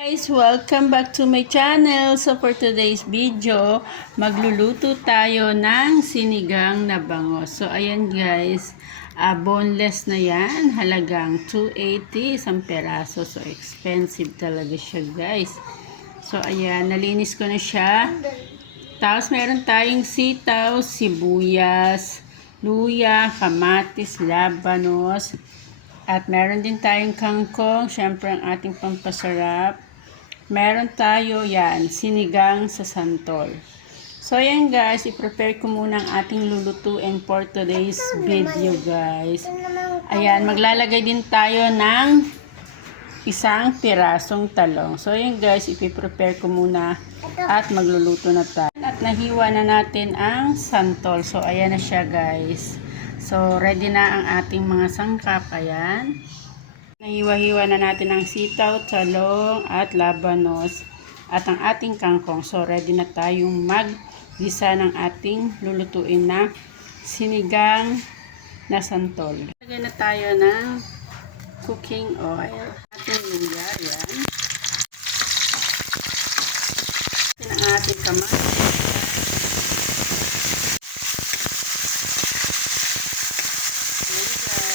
guys! Welcome back to my channel. So for today's video, magluluto tayo ng sinigang na bangos. So ayan guys, ah, boneless na yan. Halagang 280 isang peraso. So expensive talaga siya guys. So ayan, nalinis ko na siya. Tapos meron tayong sitaw, sibuyas, luya, kamatis, labanos, at meron din tayong kangkong, syempre ang ating pampasarap. Meron tayo yan, sinigang sa santol. So ayan guys, i-prepare ko muna ang ating lulutuin for today's video guys. Ayan, maglalagay din tayo ng isang pirasong talong. So ayan guys, ipiprepare ko muna at magluluto na tayo. At nahiwa na natin ang santol. So ayan na siya guys. So ready na ang ating mga sangkap. Ayan. Nahiwa-hiwa na natin ang sitaw, talong at labanos at ang ating kangkong. So ready na tayong mag-gisa ng ating lulutuin na sinigang na santol. Lagyan na tayo ng cooking oil. Ating luya, yan. Atin ang ating kamatis. Masaan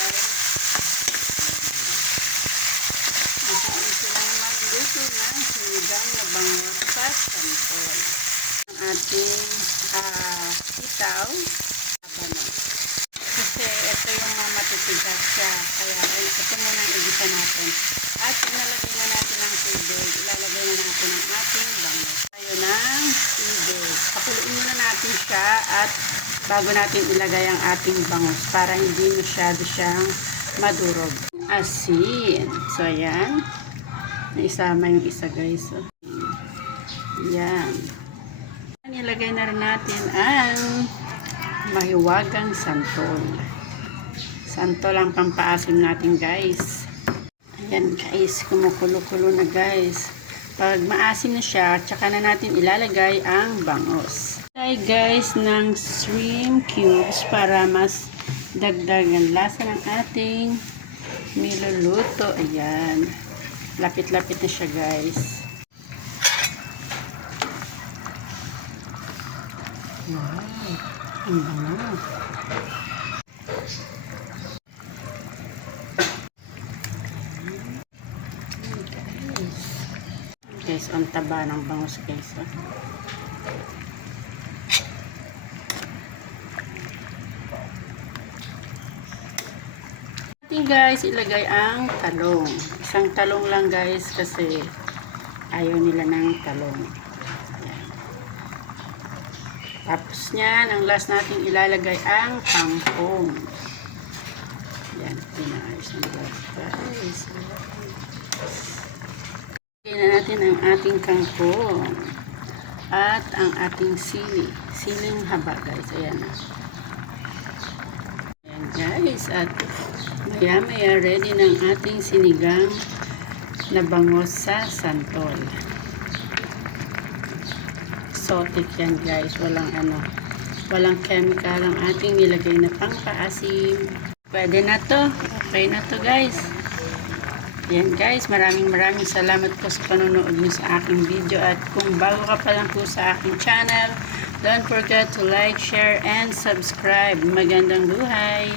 bangus sa santol. Ang ating ah, sitaw, labanos. Kasi ito yung mga matitigas siya. Kaya ay, ito muna ang igisa natin. At inalagay na natin ang tubig. Ilalagay na natin ang ating bangus. Tayo ng tubig. Pakuluin muna natin siya at bago natin ilagay ang ating bangus para hindi masyado siyang madurog. Asin. So, ayan. Naisama yung isa guys. Yan. Nilagay na rin natin ang mahiwagang santol. Santol ang pampaasim natin guys. Ayan guys, kumukulo-kulo na guys. Pag maasim na siya, tsaka na natin ilalagay ang bangos. Ilagay guys ng shrimp cubes para mas dagdagan lasa ng ating niluluto. Ayan. Lapit-lapit na siya guys. Wow. Ang bango. Guys, ang taba ng bangus guys. Natin guys, ilagay ang talong. Isang talong lang guys kasi ayaw nila ng talong. Tapos niyan, ang last natin ilalagay ang kangkong. Yan, pinaayos ng guys. Lagyan na natin ang ating kangkong. At ang ating sili. Siling haba guys. Ayan na. Ayan guys. At maya maya ready ng ating sinigang na bangos sa santol. Exotic yan guys. Walang ano. Walang chemical ang ating nilagay na pangpaasim. Pwede na to. Okay na to guys. Yan guys, maraming maraming salamat po sa panonood nyo sa aking video at kung bago ka pa lang po sa aking channel, don't forget to like, share, and subscribe. Magandang buhay!